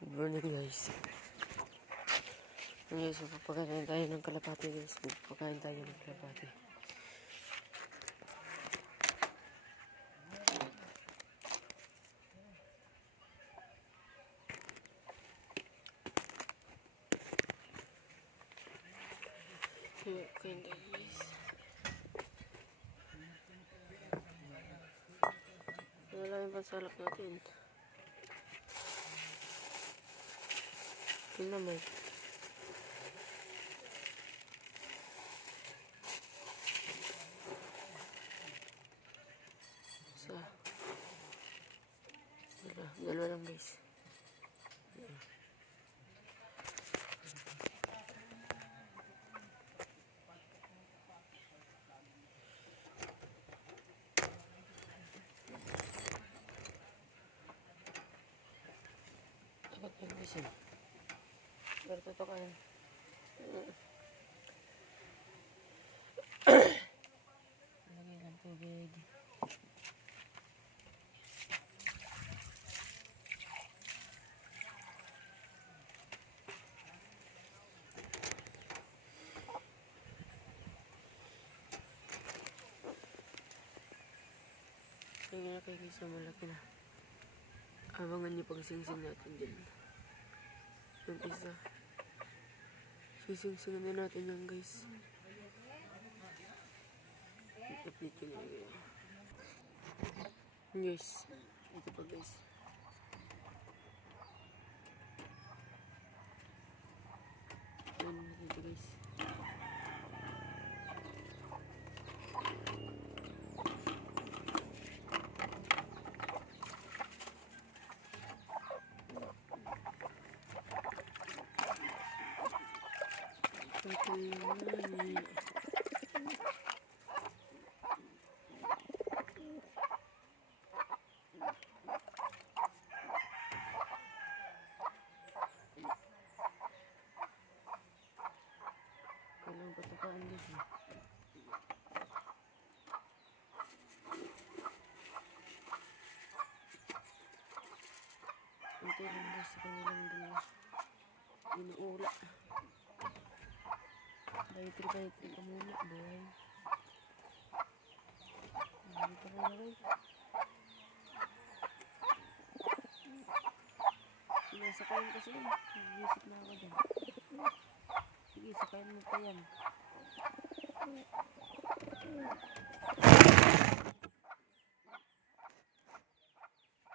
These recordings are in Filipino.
Good morning guys. Ngayon, so papakain tayo ng kalapati guys. Papakain tayo ng kalapati. Papakain tayo guys. Wala yung pansalak natin. Yun naman. Isa. Dalawa lang guys. Dapat yung guys yun. Pero totoo lagay ng tubig. Lagyan na kayo guys na malaki na. Abangan niyo pag sing-sing natin dyan. Yung isa. Sising-singin na natin yan guys. I-update ko na yun. Guys. Ito pa guys. Yan ito guys. Walang patukaan guys. Ito lang guys sa kanilang dalawa. Inuula. Bayitri ka muna, boy. Dito ka na guys. Sinasakayin kasi yun. Nag-visit na ako dyan. Sige, sakayin mo pa yan.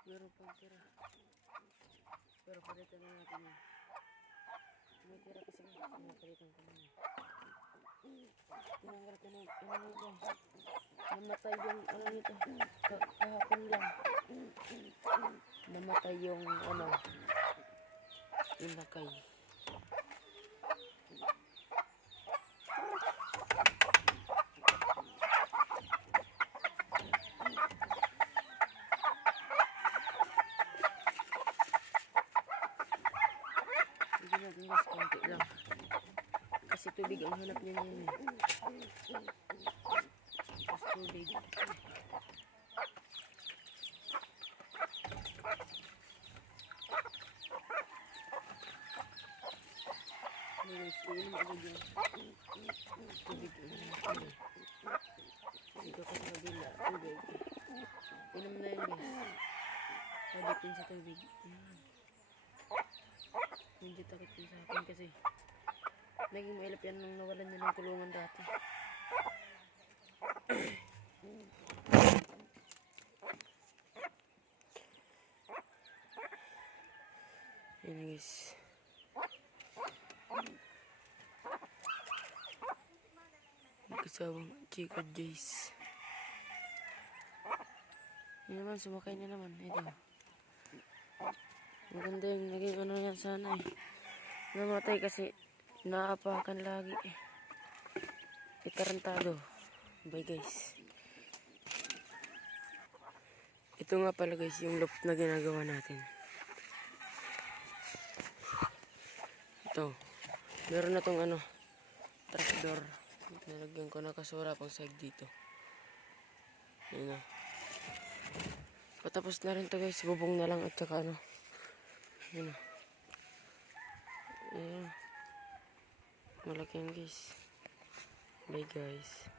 Meron pang tira. Pero palitan na natin yun. May tira kasi palitan ko naman. Tinanggal ko na yung namatay yung ano nito. Kahapon lang. Namatay yung ano. Yung lakay. Sige natin guys, konti lang. Kasi tubig ang hanap niya niya. Kasi tubig. Guys, iinom agad yung tubig. Dito ka sa kabila, tubig. Inom na yun guys. Paditin sa tubig. Hindi takot yun sa akin kasi naging mailap yan nung nawalan niya ng tulungan dati. Anyways. Kasawang chika Jace. Yan naman, sumakay na naman. Ito. Maganda yung naging ano yan sana eh. Namatay kasi naapakan lagi eh. Itarantado. Bye guys. Ito nga pala guys yung loft na ginagawa natin. Ito. Meron na tong ano. Trapdoor. Nalagyan ko na kasura pang side dito. Yun na. Patapos na rin to guys. Bubong na lang at saka ano. Yun na. Ayan. Malaki yan guys. Bye guys.